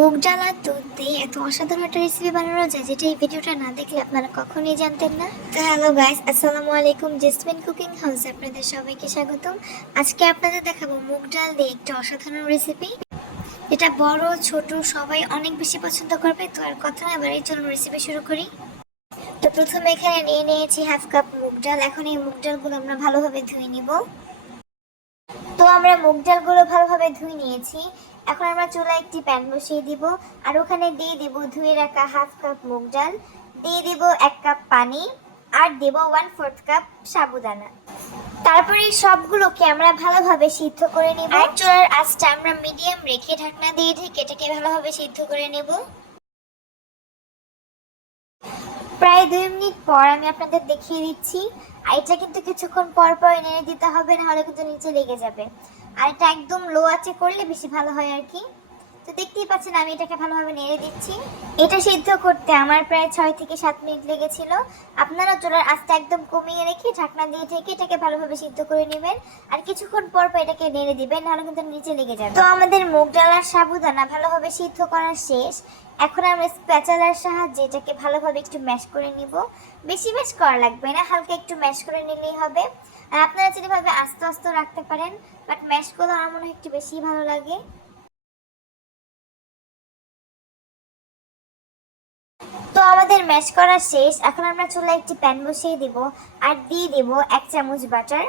মুগ ডাল আর দুধ দিয়ে এত অসাধারণ একটা রেসিপি বানানো যায় যেটা এই ভিডিওটা না দেখলে আপনারা কখনোই জানতেন না। তো হ্যালো গাইস আসসালামু আলাইকুম জেসমিন কুকিং হাউস আপনাদের সবাইকে স্বাগতম। আজকে আপনাদের দেখাবো মুগ ডাল দিয়ে একটা অসাধারণ রেসিপি এটা বড়, ছোট, সবাই অনেক বেশি পছন্দ করবে, তো আর কথা না এবার চলুন রেসিপি শুরু করি। তো প্রথমে এখানে নিয়ে নিয়েছি হাফ কাপ মুগ ডাল। এখন এই মুগ ডালগুলো আমরা ভালোভাবে ধুয়ে নিব। তো আমরা মুগ ডালগুলো ভালোভাবে ধুয়ে নিয়েছি। এখন আমরা চুলায় একটি প্যান বসিয়ে দিব, আর ওখানে দিয়ে দিব ধুয়ে রাখা হাফ কাপ মুগ ডাল, দিয়ে দিব এক কাপ পানি, আর দেব ওয়ান ফোর্থ কাপ সাবুদানা। তারপরে সবগুলোকে আমরা ভালোভাবে সিদ্ধ করে নিব। আর চুলার আঁচটা আমরা মিডিয়াম রেখে ঢাকনা দিয়ে ঢেকে এটাকে ভালোভাবে সিদ্ধ করে নেব। প্রায় দুই মিনিট পর আমি আপনাদের দেখিয়ে দিচ্ছি। আর এটা কিন্তু কিছুক্ষণ পর পর নেড়ে দিতে হবে, নাহলে কিন্তু নিচে লেগে যাবে। আর এটা একদম লো আঁচে করলে বেশি ভালো হয় আর কি। তো দেখতেই পাচ্ছেন আমি এটাকে ভালোভাবে নেড়ে দিচ্ছি। এটা সিদ্ধ করতে আমার প্রায় ছয় থেকে সাত মিনিট লেগেছিল। আপনারা চুলার আঁচটা একদম কমিয়ে রেখে ঢাকনা দিয়ে ঢেকে এটাকে ভালোভাবে সিদ্ধ করে নেবেন। আর কিছুক্ষণ পর পর এটাকে নেড়ে দিবেন, নাহলে কিন্তু নিচে লেগে যাবে। তো আমাদের মুগ ডাল আর সাবুদানা ভালোভাবে সিদ্ধ করা শেষ। এখন আমরা স্প্যাচালার সাহায্যে এটাকে ভালোভাবে একটু ম্যাশ করে নিব। বেশি ম্যাশ করা লাগবে না, হালকা একটু ম্যাশ করে নিলেই হবে। আর আপনারা যেভাবে আস্তে আস্তে রাখতে পারেন বাট ম্যাশ করলে আমার মনে হয় একটু বেশি ভালো লাগে। তো আমাদের ম্যাশ করা শেষ। এখন আমরা চুলায় একটি প্যান বসিয়ে দিব আর দিয়ে দিব এক চামচ বাটার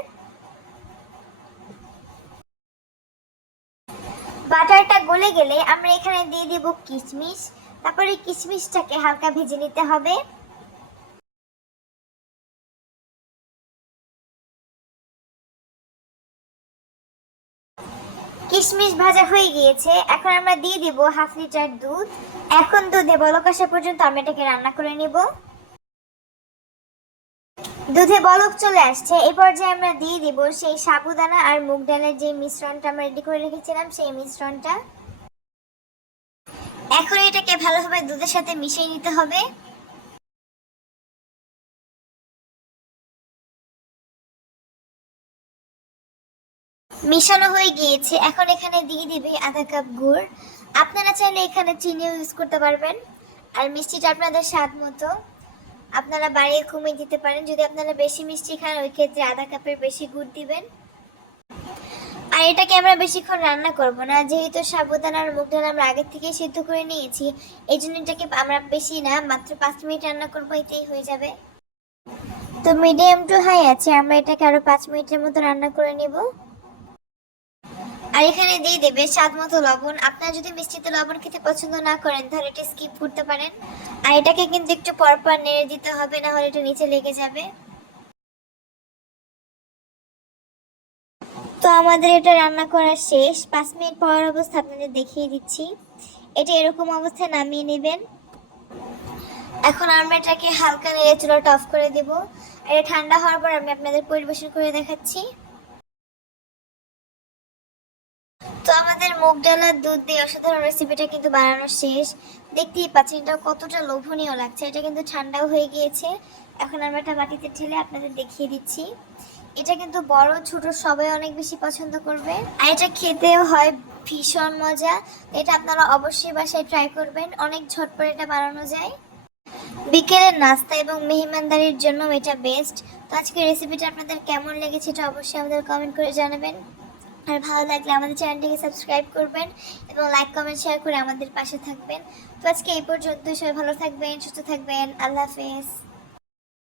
বাটারটা গলে গেলে আমরা এখানে দিয়ে দিব কিশমিশ। তারপরে কিশমিশটাকে হালকা ভেজে নিতে হবে। কিশমিশ ভাজা হয়ে গিয়েছে। এখন আমরা দিয়ে দিব হাফ লিটার দুধ। এখন দুধে বলক আসা পর্যন্ত আমরা এটাকে রান্না করে নিব। দুধে বলক চলে আসছে। এই পর্যায়ে আমরা দিয়ে দিব সেই সাবুদানা আর মুগ ডালের যে মিশ্রণটা আমরা রেডি করে রেখেছিলাম, সেই মিশ্রণটা। এখন এটাকে ভালোভাবে দুধের সাথে মিশিয়ে নিতে হবে। মিশানো হয়ে গিয়েছে। এখন এখানে দিয়ে দিবে আধা কাপ গুড়। আপনারা চাইলে এখানে চিনিও ইউজ করতে পারবেন। আর মিষ্টিটা আপনাদের স্বাদ মতো। আপনারা বাড়িয়ে কমিয়ে দিতে পারেন। যদি আপনারা বেশি মিষ্টি খান, ওই ক্ষেত্রে আধা কাপের বেশি গুড় দিবেন। আর এটাকে আমরা বেশিক্ষণ রান্না করব না। যেহেতু সাবুদানা আর মুগ ডাল আমরা আগের থেকেই সিদ্ধ করে নিয়েছি, এই জন্য এটাকে আমরা বেশি না, মাত্র পাঁচ মিনিট রান্না করব, এতেই হয়ে যাবে। তো মিডিয়াম টু হাই আছে। আমরা এটাকে আরও পাঁচ মিনিটের মতো রান্না করে নিব। আর এখানে দিয়ে দেবে স্বাদ মতো লবণ। আপনারা যদি মিষ্টিতে লবণ খেতে পছন্দ না করেন, তাহলে এটা স্কিপ করতে পারেন। আর এটাকে কিন্তু একটু পরপর নেড়ে দিতে হবে, না হলে এটা নিচে লেগে যাবে। তো আমাদের এটা রান্না করা শেষ। পাঁচ মিনিট পর অবস্থা আপনাদের দেখিয়ে দিচ্ছি। এটা এরকম অবস্থায় নামিয়ে নেবেন। এখন আমরা এটাকে হালকা নেড়ে চুলাটা অফ করে দেব। এটা ঠান্ডা হওয়ার পর আমি আপনাদের পরিবেশন করে দেখাচ্ছি। তো আমাদের মুগ ডাল আর দুধ দিয়ে অসাধারণ রেসিপিটা কিন্তু বানানো শেষ। দেখতেই পাচ্ছেন এটা কতটা লোভনীয় লাগছে। এটা কিন্তু ঠান্ডাও হয়ে গিয়েছে। এখন আমরা একটা বাটিতে ঢেলে আপনাদের দেখিয়ে দিচ্ছি। এটা কিন্তু বড়, ছোট, সবাই অনেক বেশি পছন্দ করবে। আর এটা খেতেও হয় ভীষণ মজা। এটা আপনারা অবশ্যই বাসায় ট্রাই করবেন। অনেক ঝটপট এটা বানানো যায়। বিকেলের নাস্তা এবং মেহমানদারির জন্য এটা বেস্ট তো আজকের রেসিপিটা আপনাদের কেমন লেগেছে এটা অবশ্যই আমাদের কমেন্ট করে জানাবেন। আর ভালো লাগলে আমাদের চ্যানেলটিকে সাবস্ক্রাইব করবেন এবং লাইক, কমেন্ট, শেয়ার করে আমাদের পাশে থাকবেন। তো আজকে এই পর্যন্ত, সবাই ভালো থাকবেন, সুস্থ থাকবেন, আল্লাহ হাফেজ।